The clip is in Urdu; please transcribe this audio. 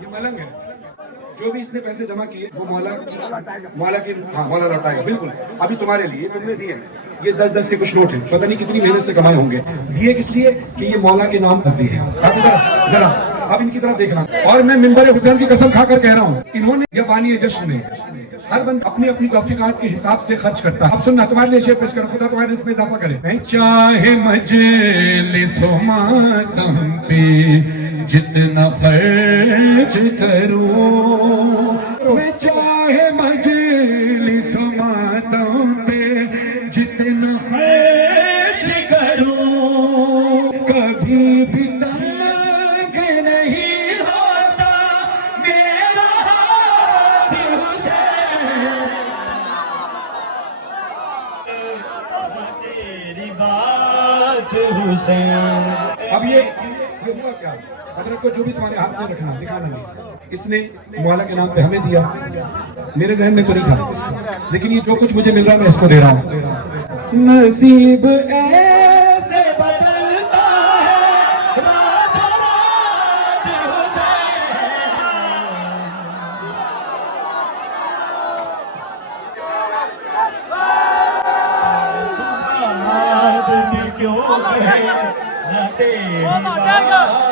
یہ ملنگ ہے. جو بھی اس نے پیسے جمع کیے وہ مولا کی مولا لوٹائے گا. بالکل ابھی تمہارے لیے تم نے دیے. یہ 10 کے کچھ نوٹ ہیں, پتہ نہیں کتنی محنت سے کمائے ہوں گے. دیے کس لیے کہ یہ مولا کے نام دیے ہیں. ذرا اب ان کی طرف دیکھنا. اور میں منبر حسین کی قسم کھا کر کہہ رہا ہوں, انہوں نے یہ بانی جشن میں ہر بند اپنی اپنی توفیقات کے حساب سے خرچ کرتا ہے. اب سننا, تمہارے لیے شعر پیش کرو, خدا تمہارے اس میں اضافہ کرے. میں چاہے مجلس و ماتم پہ جتنا خرچ کروں, میں چاہے مجلس و ماتم پہ جتنا خرچ کروں, کبھی بھی تنگ نہیں ہوتا میرا ہاتھ حسین. تیری بات حسین. اب یہ ہوا کیا؟ حضرت کو جو بھی تمہارے ہاتھ میں رکھنا, دکھانا نہیں. اس نے مولا کے نام پہ ہمیں دیا. میرے ذہن میں تو نہیں تھا, لیکن یہ جو کچھ مجھے مل رہا ہے میں اس کو دے رہا ہوں. نصیب ایسے بدلتا ہے رات رات حسین. آدمی کیوں کہے نہ تیری بات